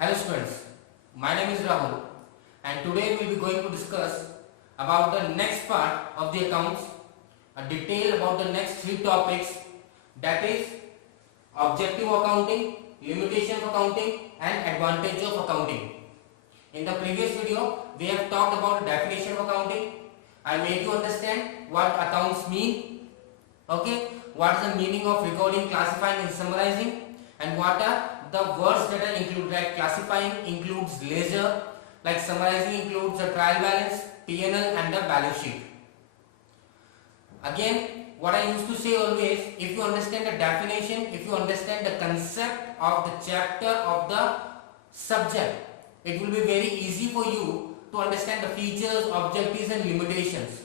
Hello students, my name is Rahul and today we will be going to discuss about the next part of the accounts, a detail about the next three topics, that is objective accounting, limitation of accounting and advantage of accounting. In the previous video we have talked about definition of accounting. I made you understand what accounts mean, okay, what is the meaning of recording, classifying and summarizing, and what are the words that are included. Like classifying includes ledger, like summarizing includes the trial balance, P&L and the balance sheet. Again, what I used to say always, if you understand the definition, if you understand the concept of the chapter of the subject, it will be very easy for you to understand the features, objectives and limitations.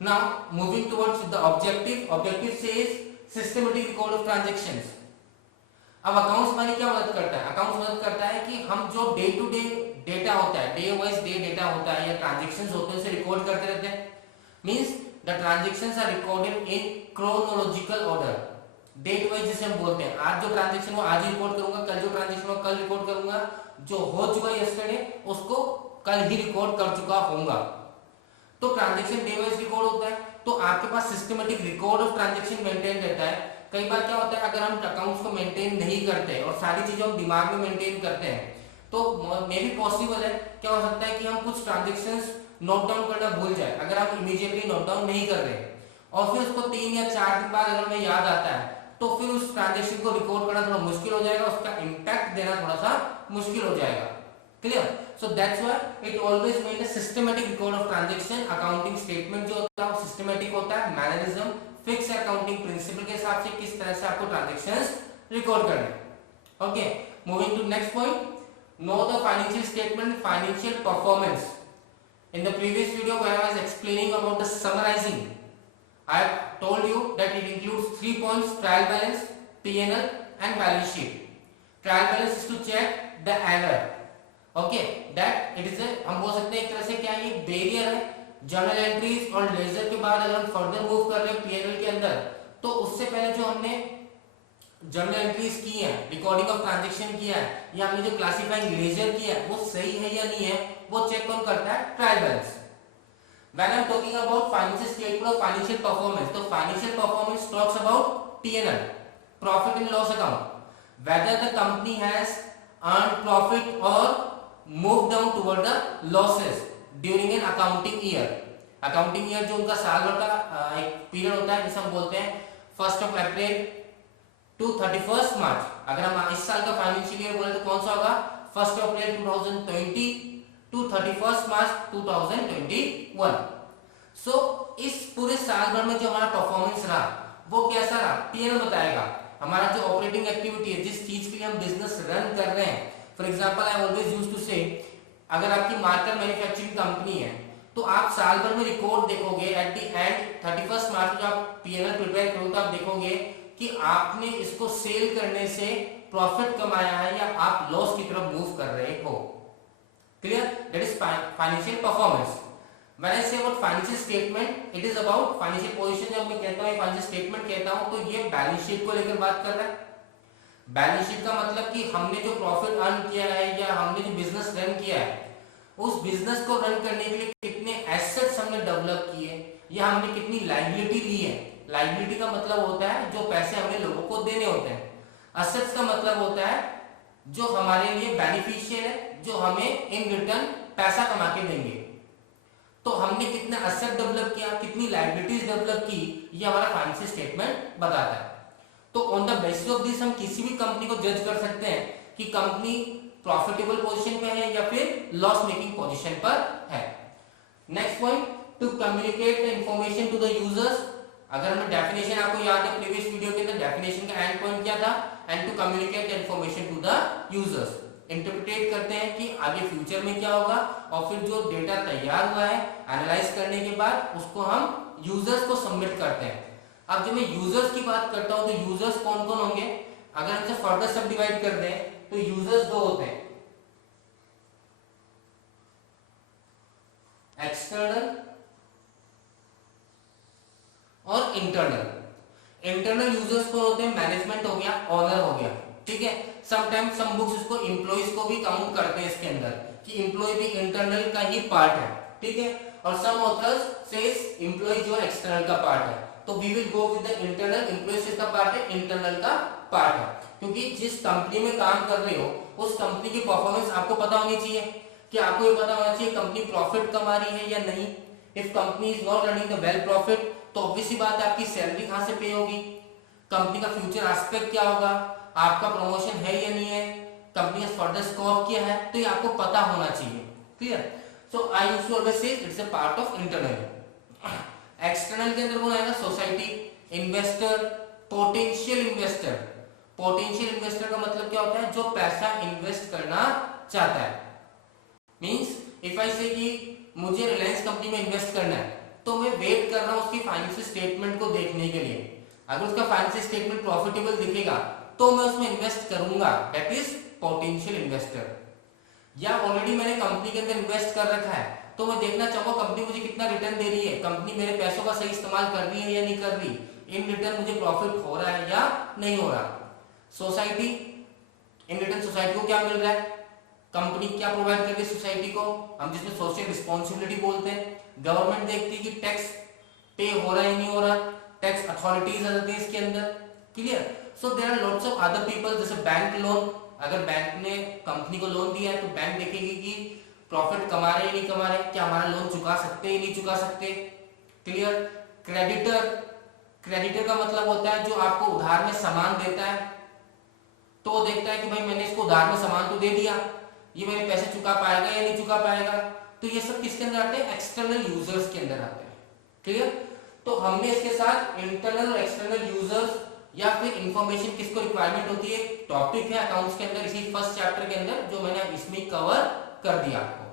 Now moving towards the objective says systematic record of transactions. अब accounts हमारी क्या मदद करता है? Accounts मदद करता है कि हम जो डे टू डे डेटा होता है, डे वाइज डे डेटा होता है या ट्रांजैक्शंस होते हैं, उसे रिकॉर्ड करते रहते हैं. Means the transactions are recorded in chronological order. Date wise जिसे हम बोलते हैं, आज जो ट्रांजैक्शन हो आज ही रिकॉर्ड करूंगा, कल जो ट्रांजैक्शन हो कल रिकॉर्ड करूंगा, जो हो चुका यस्टरडे उसको कल ही रिकॉर्ड कर चुका होऊंगा. तो ट्रांजैक्शन डे वाइज रिकॉर्ड होता है. तो आपके पास systematic record of transaction maintain रहता है. कई बार क्या होता है, अगर हम अकाउंट्स को मेंटेन नहीं करते और सारी चीजें हम दिमाग में मेंटेन करते हैं तो मे भी पॉसिबल है, क्या हो सकता है कि हम कुछ ट्रांजैक्शंस नोट डाउन करना भूल जाए. अगर आप इमीडिएटली नोट डाउन नहीं कर रहे और फिर उसको 3 या 4 दिन बाद अगर हमें याद आता है तो फिर उस ट्रांजैक्शन को रिकॉर्ड करना थोड़ा मुश्किल हो जाएगा, उसका इंपैक्ट देना थोड़ा सा मुश्किल हो जाएगा. Clear? So that's why it always made a systematic record of transaction. Accounting statement जो होता है वो सिस्टमैटिक होता है. मैनरिज्म फिक्स अकाउंटिंग प्रिंसिपल के हिसाब से किस तरह से आपको ट्रांजैक्शंस रिकॉर्ड करने. Okay, moving to next point. Know the financial statement, financial performance. In the previous video where I was explaining about the summarizing, I have told you that it includes 3 points: trial balance, P&L and balance sheet. Trial balance is to check the error. Okay, that it is a, हम बोल सकते हैं एक तरह से क्या ये barrier है. जर्नल एंट्रीज और लेजर के बाद अगर हम फर्दर मूव कर रहे हैं P&L के अंदर, तो उससे पहले जो हमने जर्नल एंट्रीज की है, रिकॉर्डिंग ऑफ ट्रांजैक्शन किया है या हमने जो क्लासिफाइंग लेजर किया है वो सही है या नहीं है, वो चेक कौन करता है? Trial balance. When I am talking about financial statement और फाइनेंशियल परफॉर्मेंस, तो financial performance talks about P&L, profit and loss account, whether the company has earned profit or moved down toward the losses during an accounting year. Accounting year जो उनका साल भर का एक period होता है जिसे हम बोलते हैं 1 अप्रैल टू 31 मार्च. अगर हम इस साल का फाइनेंशियल ईयर बोले तो कौन सा होगा? 1 अप्रैल 2020 टू 31 मार्च 2021. सो इस पूरे साल भर में जो हमारा परफॉर्मेंस रहा वो कैसा रहा, P&L बताएगा. हमारा जो ऑपरेटिंग एक्टिविटी है, जिस चीज के लिए हम बिजनेस रन कर रहे हैं. For example I always used to say, अगर आपकी मार्कर मैन्युफैक्चरिंग कंपनी है तो आप साल भर में रिकॉर्ड देखोगे एट द एंड 31 मार्च को आप P&L प्रिपेयर करोगे तो आप देखोगे कि आपने इसको सेल करने से प्रॉफिट कमाया है या आप लॉस की तरफ मूव कर रहे हो. Clear? That is financial performance. When I say about financial statement, it is about financial position. जब मैं कहता हूं फाइनेंशियल स्टेटमेंट कहता हूं तो ये बैलेंस शीट को लेकर बात कर रहा है. बैलेंस शीट का मतलब कि हमने जो प्रॉफिट अर्न किया है या हमने जो बिजनेस रन किया है, उस बिजनेस को रन करने के लिए कितने एसेट्स हमने डेवलप किए या हमने कितनी लायबिलिटी ली है. लायबिलिटी का मतलब होता है जो पैसे हमने लोगों को देने होते हैं. एसेट्स का मतलब होता है जो हमारे लिए बेनिफिशियल है, जो हमें इन रिटर्न पैसा कमा के देंगे. तो हमने कितना एसेट डेवलप किया, कितनी लायबिलिटीज डेवलप की, ये हमारा फाइनेंशियल स्टेटमेंट बताता है. तो on the basis of this हम किसी भी कंपनी को जज कर सकते हैं कि कंपनी प्रॉफिटेबल पोजीशन पे है या फिर लॉस मेकिंग पोजीशन पर है. Next point, to communicate the information to the users. अगर हमें डेफिनेशन आपको याद है प्रीवियस वीडियो के अंदर डेफिनेशन का एंड पॉइंट क्या था? And to communicate the information to the users. Interpret करते हैं कि आगे फ्यूचर में क्या होगा और फिर जो डेटा तैयार हुआ है एनालाइज करने के बाद उसको हम यूजर्स को सबमिट करते हैं. अब जब मैं यूजर्स की बात करता हूं तो यूजर्स कौन कौन होंगे? अगर हम इसे फर्दर सब डिवाइड कर दें तो यूजर्स दो होते हैं, एक्सटर्नल और इंटरनल. इंटरनल यूजर्स कौन होते हैं? मैनेजमेंट हो गया, ऑनर हो गया. ठीक है, समटाइम्स सम बुक्स उसको एम्प्लॉइज को भी काउंट करते हैं इसके अंदर कि एम्प्लॉय भी इंटरनल का ही पार्ट है, ठीक है। और सम ऑथर्स सेज एम्प्लॉय जो एक्सटर्नल का पार्ट है, तो we will go with the internal. Employee किसका पार्ट है? इंटरनल का पार्ट है, क्योंकि जिस कंपनी में काम कर रहे हो उस कंपनी की परफॉर्मेंस आपको पता होनी चाहिए, कि आपको ये पता होना चाहिए कंपनी प्रॉफिट कमा रही है या नहीं। If company is not running the well profit, तो ऑब्वियस सी बात है आपकी सैलरी कहां से पे होगी, कंपनी का फ्यूचर एस्पेक्ट क्या होगा, आपका प्रमोशन है या नहीं है, कंपनी का फर्दर स्कोप क्या है, तो ये आपको पता होना चाहिए। Clear? So I used to always say it's a part of internal. External के अंदर कौन आएगा? Society, investor, potential investor. Potential investor का मतलब क्या होता है? जो पैसा इन्वेस्ट करना चाहता है। मींस इफ आई से कि मुझे रिलायंस कंपनी में इन्वेस्ट करना है, तो मैं वेट कर रहा हूं उसकी फाइनेंशियल स्टेटमेंट को देखने के लिए। अगर उसका फाइनेंशियल स्टेटमेंट प्रॉफिटेबल दिखेगा तो मैं उसमें इन्वेस्ट करूंगा, दैट इज पोटेंशियल इन्वेस्टर। या ऑलरेडी मैंने कंपनी के अंदर इन्वेस्ट कर रखा है, तो मैं देखना चाहूंगा कंपनी मुझे कितना रिटर्न दे रही है, कंपनी मेरे पैसों का सही इस्तेमाल कर रही है या नहीं कर रही, इन रिटर्न मुझे प्रॉफिट हो रहा है या नहीं हो रहा। सोसाइटी, इन रिटर्न सोसाइटी को क्या मिल रहा है, कंपनी क्या प्रोवाइड कर रही है सोसाइटी को, हम जिसमें सोशल रिस्पॉन्सिबिलिटी बोलते हैं। गवर्नमेंट देखती है कि टैक्स पे हो रहा है नहीं हो रहा, टैक्स अथॉरिटीज आ जाती है इसके अंदर। Clear? So there are lots of other people, जैसे बैंक लोन, अगर बैंक ने कंपनी को लोन दिया है तो बैंक देखेगी कि प्रॉफिट कमा रहे हैं नहीं कमा रहे, क्या हमारा लोन चुका सकते हैं नहीं चुका सकते। क्लियर? क्रेडिटर, क्रेडिटर का मतलब होता है जो आपको उधार में सामान देता है, तो वो देखता है कि भाई मैंने इसको उधार में सामान तो दे दिया, ये मेरे पैसे चुका पाएगा या नहीं चुका पाएगा। तो ये सब किसके अंदर आते हैं? एक्सटर्नल यूजर्स के अंदर आते हैं। क्लियर? तो हमने इसके साथ इंटरनल और एक्सटर्नल यूजर्स या फिर इंफॉर्मेशन किसको रिक्वायरमेंट होती है, टॉपिक है अकाउंट्स के अंदर, इसी फर्स्ट चैप्टर के अंदर जो मैंने इसमें कवर कर दिया आपको।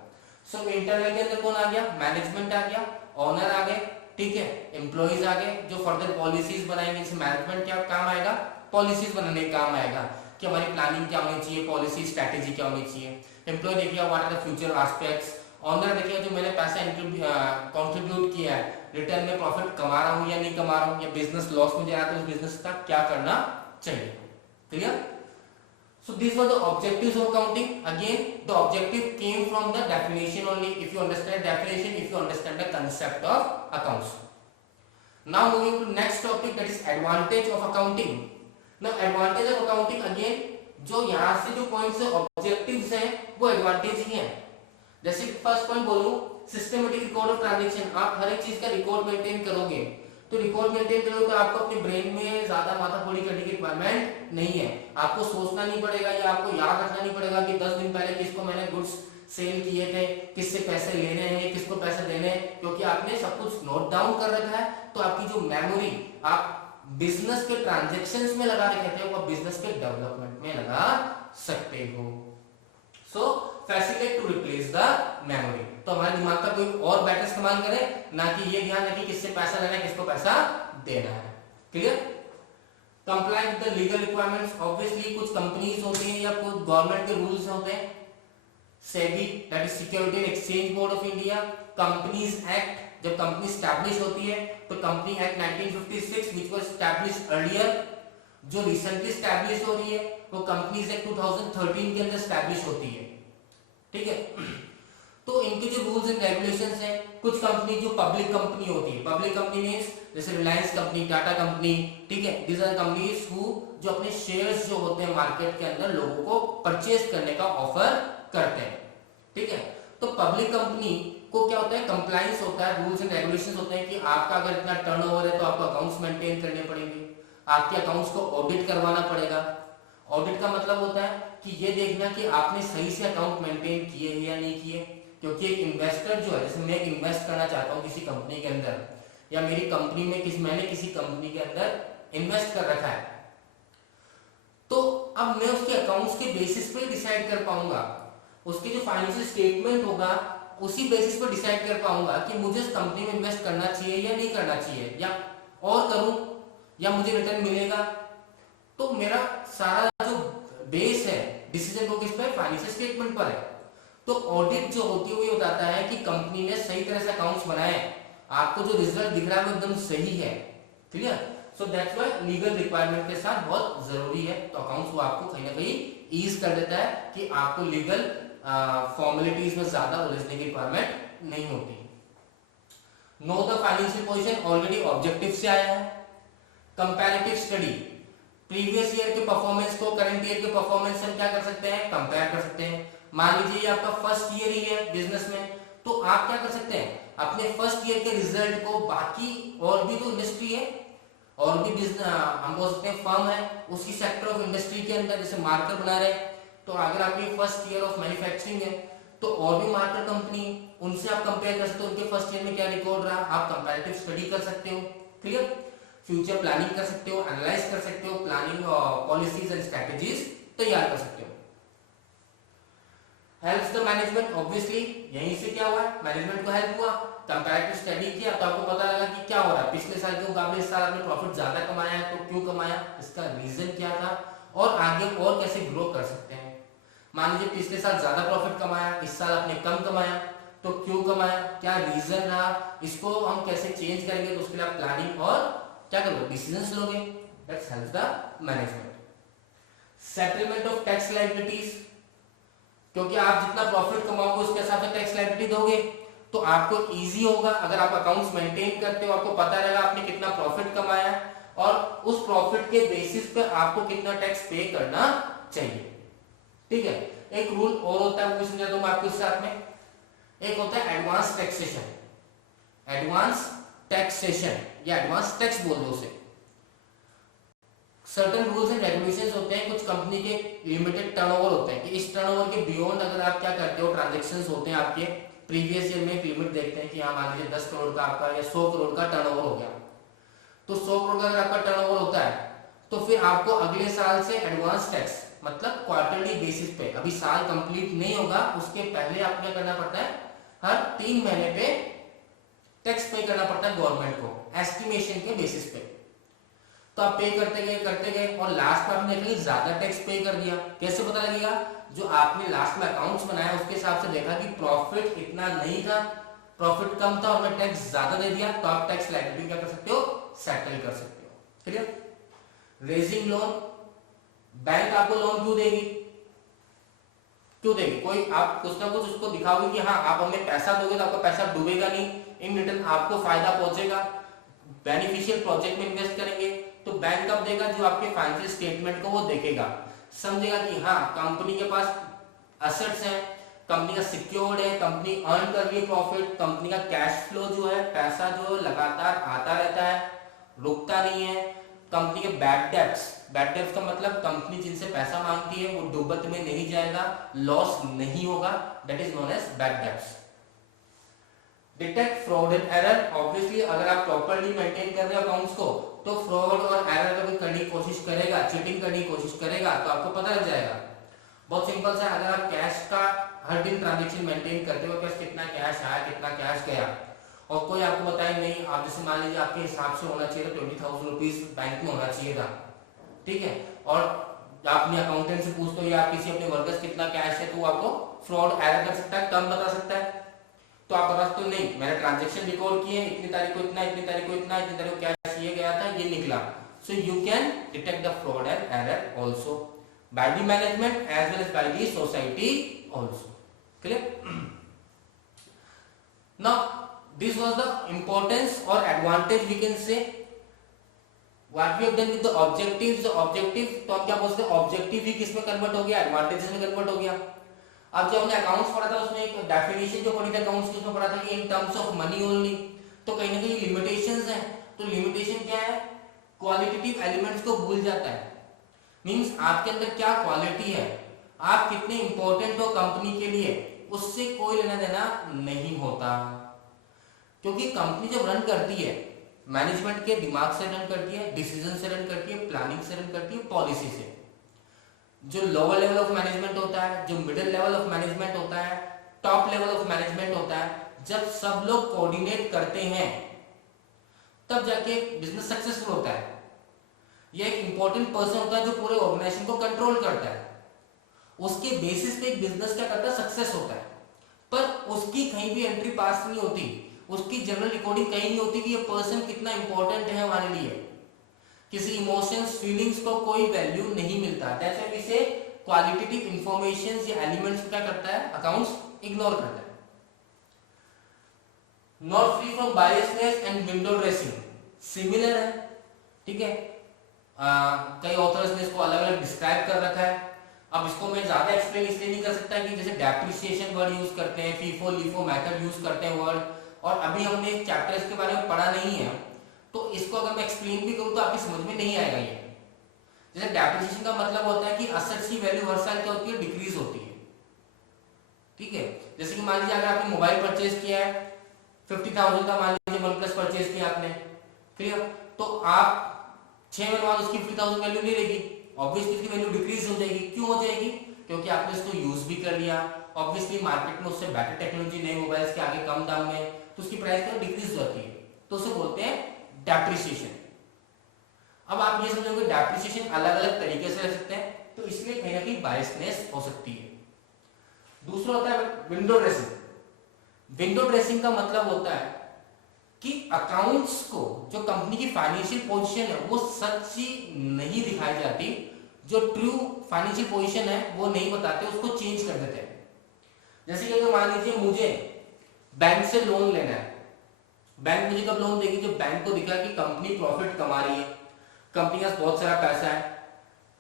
सो इंटरनल के अंदर कौन आ गया? मैनेजमेंट आ गया, ओनर आ गए, ठीक है, एम्प्लॉइज आ गए जो फर्दर पॉलिसीज बनाएंगे। जैसे मैनेजमेंट क्या काम आएगा? पॉलिसीज बनाने का काम आएगा कि हमारी प्लानिंग क्या होनी चाहिए, पॉलिसी स्ट्रेटेजी क्या होनी चाहिए। एम्प्लॉय देखिए what are the future aspects. Owner देखिए जो मैंने पैसा कंट्रीब्यूट किया है, रिटर्न में प्रॉफिट कमा रहा हूं या नहीं कमा रहा हूं, या बिजनेस लॉस में जा रहा है तो उस बिजनेस का क्या करना चाहिए। Clear? So these were the objectives of accounting. Again, the objective came from the definition only. If you understand definition, if you understand the concept of accounts. Now moving to next topic, that is advantage of accounting. Now advantage of accounting again, जो यहाँ से जो points है objectives हैं वो advantage ही हैं। जैसे first point बोलूं, सिस्टमेटिक रिकॉर्ड ऑफ ट्रांजैक्शन। आप हर एक चीज का रिकॉर्ड मेंटेन करोगे, तो रिकॉर्ड मेंटेन करोगे तो आपको अपने ब्रेन में ज्यादा माथाफोड़ी करने की रिक्वायरमेंट नहीं है। आपको सोचना नहीं पड़ेगा या आपको याद रखना नहीं पड़ेगा कि 10 दिन पहले किसको मैंने गुड्स सेल किए थे, किससे पैसे लेने हैं, किसको पैसे देने हैं, क्योंकि आपने सब कुछ नोट डाउन कर रखा है। तो आपकी जो मेमोरी आप बिजनेस के ट्रांजैक्शंस में लगा रखे थे वो बिजनेस के डेवलपमेंट में लगा सकते हो। So facilitate to replace the memory. तो हमारे दिमाग का कोई और बेटर इस्तेमाल करे, ना कि ये ध्यान रखे किससे पैसा लेना है, किसको पैसा देना है। Clear? Comply with the legal requirements. Obviously कुछ कंपनीज होती हैं या कुछ गवर्नमेंट के रूल्स होते हैं। SEBI, that is security and exchange board of India. Companies act, जब कंपनी स्टैब्लिश होती है तो company act 1956 which was established earlier, जो रिसेंटली स्टैब्लिश हो रही है वो कंपनीज एक्ट 2013 के अंदर स्टैब्लिश होती है। ठीक है? तो इनके जो रूल्स एंड रेगुलेशंस हैं, कुछ कंपनी जो पब्लिक कंपनी होती है, पब्लिक कंपनी मींस जैसे रिलायंस कंपनी, टाटा कंपनी, ठीक है, दीज आर कंपनीज हु जो अपने शेयर्स जो होते हैं मार्केट के अंदर लोगों को परचेज करने का ऑफर करते हैं। ठीक है? तो पब्लिक कंपनी को क्या होता है? कंप्लायंस होता है, रूल्स एंड रेगुलेशंस होते हैं कि आपका अगर इतना टर्नओवर है तो आपको अकाउंट्स मेंटेन करने पड़ेंगे, आपके अकाउंट्स को ऑडिट करवाना पड़ेगा। ऑडिट का मतलब होता है कि ये देखना कि आपने सही से अकाउंट मेंटेन किए या नहीं किए, क्योंकि एक इन्वेस्टर जो है, जैसे मैं इन्वेस्ट करना चाहता हूँ किसी कंपनी के अंदर, या मेरी कंपनी में मैंने किसी कंपनी के अंदर इन्वेस्ट कर रखा है, तो अब मैं उसके अकाउंट्स के बेसिस पे डिसाइड कर पाऊंगा, उसके जो फाइनेंशियल स्टेटमेंट होगा उसी बेसिस पे डिसाइड कर पाऊंगा कि मुझे इस कंपनी में इन्वेस्ट करना चाहिए या नहीं करना चाहिए, या और करूं या मुझे रिटर्न मिलेगा। तो मेरा सारा जो बेस है डिसीजन को किस पर? फाइनेंशियल स्टेटमेंट पर है। तो ऑडिट जो होती है वो ये बताता है कि कंपनी ने सही तरह से अकाउंट्स बनाए, आपको जो रिजल्ट दिख रहा है वो एकदम सही है। Clear? So that's why legal requirement के साथ बहुत जरूरी है, तो अकाउंट्स वो आपको कहीं ना कहीं ईज कर देता है कि आपको लीगल फॉर्मेलिटीज में ज्यादा उलझने की रिक्वायरमेंट नहीं होती। No the financial position already objective से आया है। कंपैरेटिव स्टडी, प्रीवियस ईयर के परफॉर्मेंस को करंट ईयर के परफॉर्मेंस से हम क्या कर सकते हैं, कंपेयर कर सकते हैं। मान लीजिए आपका फर्स्ट ईयर ही है बिजनेस में, तो आप क्या कर सकते हैं, अपने फर्स्ट ईयर के रिजल्ट को बाकी और भी तो इंडस्ट्री है और भी बिजनेस हम बोल सकते हैं फर्म है उसी सेक्टर ऑफ इंडस्ट्री के अंदर, जैसे मार्कर बना रहे हैं, तो अगर आपकी फर्स्ट ईयर ऑफ मैन्युफैक्चरिंग है तो और भी मार्कर कंपनी उनसे आप कंपेयर कर सकते हो, उनके फर्स्ट ईयर में क्या रिकॉर्ड रहा, आप कंपैरेटिव स्टडी कर सकते हो। क्लियर, फ्यूचर प्लानिंग कर सकते हो, एनालाइज कर सकते हो, प्लानिंग पॉलिसीज एंड स्ट्रेटजीज तैयार कर सकते हो। हेल्प्स द मैनेजमेंट, ऑब्वियसली यहीं से क्या हुआ, मैनेजमेंट को हेल्प हुआ। कंपैरेटिव स्टडी किया तो आपको पता लगा कि क्या हो रहा है, पिछले साल के मुकाबले इस साल आपने प्रॉफिट ज्यादा कमाया है, तो क्यों कमाया, इसका रीजन क्या था और आगे और कैसे ग्रो कर सकते हैं। मान लीजिए पिछले साल ज्यादा प्रॉफिट कमाया, इस साल आपने कम कमाया, तो क्यों कमाया, क्या रीजन रहा, इसको हम कैसे चेंज करेंगे, तो उसके लिए आप प्लानिंग और क्या करोगे, डिसीजंस लोगे। That's helps the management. Settlement of tax liabilities, क्योंकि आप जितना प्रॉफिट कमाओगे उसके हिसाब से टैक्स लायबिलिटी दोगे, तो आपको इजी होगा। अगर आप अकाउंट्स मेंटेन करते हो आपको पता रहेगा आपने कितना प्रॉफिट कमाया और उस प्रॉफिट के बेसिस पे आपको कितना टैक्स पे करना चाहिए। ठीक है, एक रूल और होता है वो समझा दूं मैं आपको इस साथ में। एक होता है एडवांस टैक्सेशन, एडवांस टैक्सेशन या एडवांस टैक्स बोल दो उसे। सर्टेन रूल्स एंड रेगुलेशंस होते हैं, कुछ कंपनी के लिमिटेड टर्नओवर होते हैं कि इस टर्नओवर के बियॉन्ड अगर आप क्या करते हो, ट्रांजैक्शंस होते हैं आपके प्रीवियस ईयर में एक लिमिट देखते हैं कि हाँ मान लीजिए 10 करोड़ का आपका या 100 करोड़ का टर्नओवर हो गया, तो 100 करोड़ का अगर आपका टर्नओवर होता है तो फिर आपको अगले साल से एडवांस टैक्स मतलब क्वार्टरली बेसिस पे, अभी साल कंप्लीट नहीं होगा उसके पहले आपको क्या करना पड़ता है, हर 3 महीने पे टैक्स पे करना पड़ता है गवर्नमेंट को एस्टिमेशन के बेसिस पे। तो आप पे करते गए और लास्ट में आपने देखा ज्यादा टैक्स पे कर दिया, कैसे पता लगेगा, जो आपने लास्ट में अकाउंट्स बनाया उसके हिसाब से देखा कि प्रॉफिट इतना नहीं था, प्रॉफिट कम था और मैं टैक्स ज्यादा दे दिया, तो आप टैक्स लायबिलिटी क्या कर सकते हो, सेटल कर सकते हो। क्लियर। रेजिंग लोन, बैंक आपको लोन क्यों देगी, कोई आप कुछ ना कुछ उसको दिखाओगे कि हाँ आप हमें पैसा दोगे तो आपका पैसा डूबेगा नहीं, इन रिटर्न आपको फायदा पहुंचेगा, बेनिफिशियल प्रोजेक्ट में इन्वेस्ट करेंगे, तो बैंक कब देगा, जो आपके फाइनेंशियल स्टेटमेंट को वो देखेगा, समझेगा कि हाँ कंपनी के पास एसेट्स हैं, कंपनी का सिक्योर्ड है, कंपनी अर्न कर रही है प्रॉफिट, कंपनी का कैश फ्लो जो है, पैसा जो है लगातार आता रहता है, रुकता नहीं है, कंपनी के बैड डेब्ट्स का मतलब कंपनी जिनसे पैसा मांगती है वो डूबत में नहीं जाएगा, लॉस नहीं होगा, that is known as bad debts. Detect fraud and error, obviously अगर आप प्रॉपर्ली मेंटेन कर रहे हो अकाउंट्स को तो फ्रॉड और एरर कभी करने की कोशिश करेगा, चीटिंग करने की कोशिश करेगा तो आपको पता लग जाएगा। बहुत सिंपल सा, अगर आप कैश का हर दिन ट्रांजैक्शन मेंटेन करते हो, कैश कितना कैश आया कितना कैश गया, और कोई आपको बताए नहीं, आप जैसे मान लीजिए आपके हिसाब से होना चाहिए था 20,000 रुपीज बैंक में होना चाहिए था, ठीक है, और आपने अकाउंटेंट से पूछते हो या आप किसी अपने वर्कर्स कितना कैश है, तो वो आपको फ्रॉड एरर कर सकता है, कम बता सकता है, तो आप बता सकते हो नहीं मैंने ट्रांजैक्शन रिकॉर्ड किए, इतनी तारीख को इतना, इतनी तारीख को इतना, इतनी तारीख को कैश ये गया था ये निकला, so you can detect the fraud and error also by the management as well as by the society also. Clear. Now this was the importance or advantage we can say what we have done with the objectives। the objective तो हम क्या बोलते हैं, objective ही किसमें convert हो गया, advantages में convert हो गया। अब जब हमने अकाउंट्स पढ़ा था उसमें एक डेफिनेशन जो पढ़ी थी अकाउंट्स की, उसमें पढ़ा था कि in terms of money only, तो कहीं ना कहीं लिमिटेशंस हैं, तो लिमिटेशन क्या है, क्वालिटेटिव एलिमेंट्स को भूल जाता है, मींस आपके अंदर क्या क्वालिटी है, आप कितने इंपॉर्टेंट हो कंपनी के लिए, उससे कोई लेना देना नहीं होता, क्योंकि कंपनी जब रन करती है मैनेजमेंट के दिमाग से रन करती है, डिसीजन से रन करती है, प्लानिंग से रन करती है, पॉलिसी से। जो लोअर लेवल ऑफ मैनेजमेंट होता है, जो मिडिल लेवल ऑफ मैनेजमेंट होता है, टॉप लेवल ऑफ मैनेजमेंट होता है, जब सब लोग कोऑर्डिनेट करते हैं तब जाके बिजनेस सक्सेसफुल होता है। यह एक इंपॉर्टेंट पर्सन होता है जो पूरे ऑर्गेनाइजेशन को कंट्रोल करता है, उसके बेसिस पे एक बिजनेस क्या करता है, सक्सेस होता है, पर उसकी कहीं भी एंट्री पास नहीं होती, उसकी जनरल रिकॉर्डिंग कहीं नहीं होती कि ये पर्सन कितना इंपॉर्टेंट है हमारे लिए, किसी इमोशंस फीलिंग्स को कोई वैल्यू नहीं मिलता। दैट्स व्हाई वी से क्वालिटेटिव इंफॉर्मेशन या एलिमेंट्स क्या करता है, अकाउंट्स इग्नोर करता है। Not free from biasness and window dressing, similar है, ठीक है। कई ऑथर्स ने इसको अलग अलग डिस्क्राइब कर रखा है। अब इसको मैं ज्यादा एक्सप्लेन इसलिए नहीं कर सकता कि जैसे डेप्रिसिएशन वर्ड यूज करते हैं, फीफो लीफो मेथड यूज करते हैं वर्ड, और अभी हमने चैप्टर्स के बारे में पढ़ा नहीं है, तो इसको अगर मैं एक्सप्लेन भी करूं तो आपकी समझ में नहीं आएगा ये। जैसे डेप्रिसिएशन का मतलब होता है कि असेट्स की वैल्यू हर साल क्या होती है, डिक्रीज होती है, ठीक है। जैसे कि मान लीजिए अगर आपने मोबाइल परचेज किया है 50,000 का, मान लीजिए OnePlus परचेज किया आपने, क्लियर, तो आप 6 महीने बाद उसकी 50,000 वैल्यू नहीं रहेगी, ऑब्वियसली इसकी वैल्यू डिक्रीज हो जाएगी। क्यों हो जाएगी, क्योंकि आपने इसको यूज भी कर लिया, ऑब्वियसली मार्केट में उससे बेटर टेक्नोलॉजी नए मोबाइल्स के आगे कम दाम में, तो उसकी प्राइस क्या डिक्रीज हो जाती है, तो उसे बोलते हैं डेप्रिसिएशन। अब आप ये समझोगे डेप्रिसिएशन अलग अलग तरीके से रह सकते हैं, तो इसलिए कहीं ना कहीं बायसनेस हो सकती है। दूसरा होता है विंडो ड्रेसिंग। विंडो ड्रेसिंग का मतलब होता है कि अकाउंट्स को, जो कंपनी की फाइनेंशियल पोजीशन है वो सच्ची नहीं दिखाई जाती, जो ट्रू फाइनेंशियल पोजीशन है वो नहीं बताते, उसको चेंज कर देते हैं। जैसे कि अगर मान लीजिए मुझे बैंक से लोन लेना है, बैंक मुझे कब लोन देगी, जब बैंक को दिखा कि कंपनी प्रॉफिट कमा रही है, कंपनी के पास बहुत सारा पैसा है,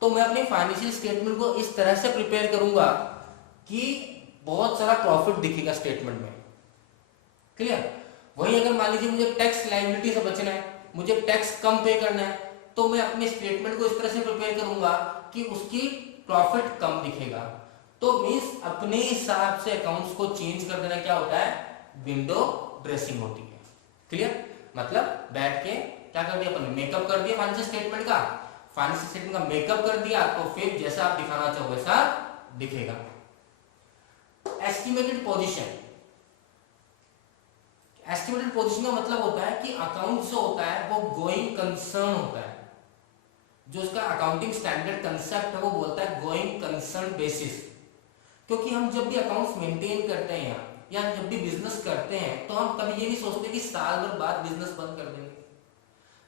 तो मैं अपने फाइनेंशियल स्टेटमेंट को इस तरह से प्रिपेयर करूंगा कि बहुत सारा प्रॉफिट दिखेगा स्टेटमेंट में, क्लियर। वही अगर मान लीजिए मुझे टैक्स लायबिलिटी से बचना है, मुझे टैक्स कम पे करना है, तो मैं अपने स्टेटमेंट को इस तरह से प्रिपेयर करूंगा कि उसकी प्रॉफिट कम दिखेगा। तो मींस अपने हिसाब से अकाउंट्स को चेंज कर देना क्या होता है, विंडो ड्रेसिंग होती है, क्लियर। मतलब बैठ के क्या कर दिया, अपन मेकअप कर दिया फाइनेंशियल स्टेटमेंट का, फाइनेंशियल स्टेटमेंट का मेकअप कर दिया, तो फिर जैसा आप दिखाना चाहो वैसा दिखेगा। Estimated position. एस्टिमेटेड पोजीशन का मतलब होता है कि अकाउंट जो होता है वो गोइंग कंसर्न होता है, जो उसका अकाउंटिंग स्टैंडर्ड कंसेप्ट है वो बोलता है गोइंग कंसर्न बेसिस। क्योंकि हम जब भी अकाउंट्स मेंटेन करते हैं या जब भी बिजनेस करते हैं, तो हम कभी ये नहीं सोचते कि साल भर बाद बिजनेस बंद कर देंगे,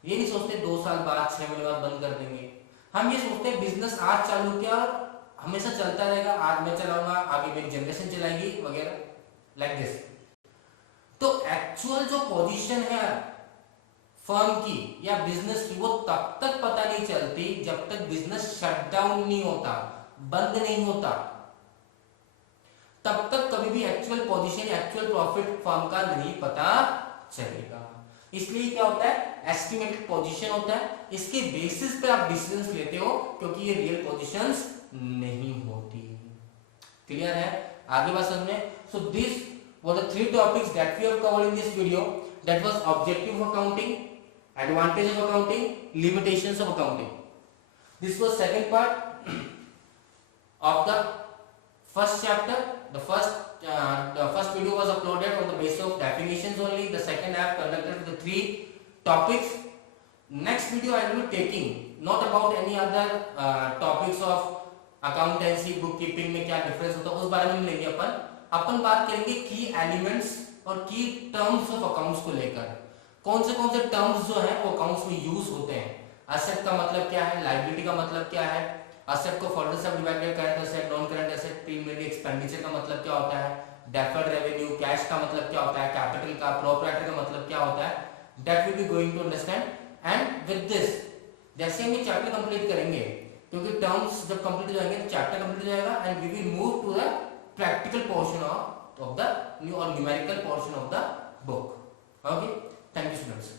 ये नहीं सोचते 2 साल बाद 6 महीने बाद बंद कर देंगे। हम ये सोचते हैं बिजनेस आज चालू किया और हमेशा चलता रहेगा, आज मैं चलाऊंगा, आगे मेरी जनरेशन चलाएगी वगैरह, लाइक दिस। तो एक्चुअल जो पोजीशन है फर्म की या बिजनेस की, वो तब तक पता नहीं चलती जब तक बिजनेस शट डाउन नहीं होता, बंद नहीं होता, तब तक कभी भी actual position, actual profit firm का नहीं पता चलेगा। इसलिए क्या होता है, एस्टिमेटेड पोजीशन होता है, इसके बेसिस पे आप डिसीजंस लेते हो, क्योंकि ये रियल पोजीशंस नहीं होती। क्लियर है, आगे बात समझ में। So this were the 3 topics that we have covered in this video, that was objective of accounting, advantages of accounting, limitations of accounting. This was second part of the first chapter. The first video was uploaded on the basis of definitions only. The second I have conducted the 3 topics. Next video I will be taking not about any other topics of accountancy, bookkeeping में क्या difference होता है उस बारे में लेंगे अपन बात करेंगे की एलिमेंट्स और की टर्म्स ऑफ अकाउंट्स को लेकर। कौन से टर्म्स जो है वो अकाउंट्स में यूज होते हैं। असेट का मतलब क्या है, लायबिलिटी का मतलब क्या है, असेट को फर्दर सब divided current asset, non current asset, prepaid expenditure का मतलब क्या होता है, डेफर्ड रेवेन्यू, कैश का मतलब क्या होता है, कैपिटल का, प्रोप्राइटर का मतलब क्या होता है, that will be going to understand. And with this जैसे हम ये चैप्टर कंप्लीट करेंगे, क्योंकि टर्म्स जब कंप्लीट हो जाएंगे तो चैप्टर कंप्लीट हो जाएगा, and we will move to the practical portion of the new or numerical portion of the book. Okay, thank you students.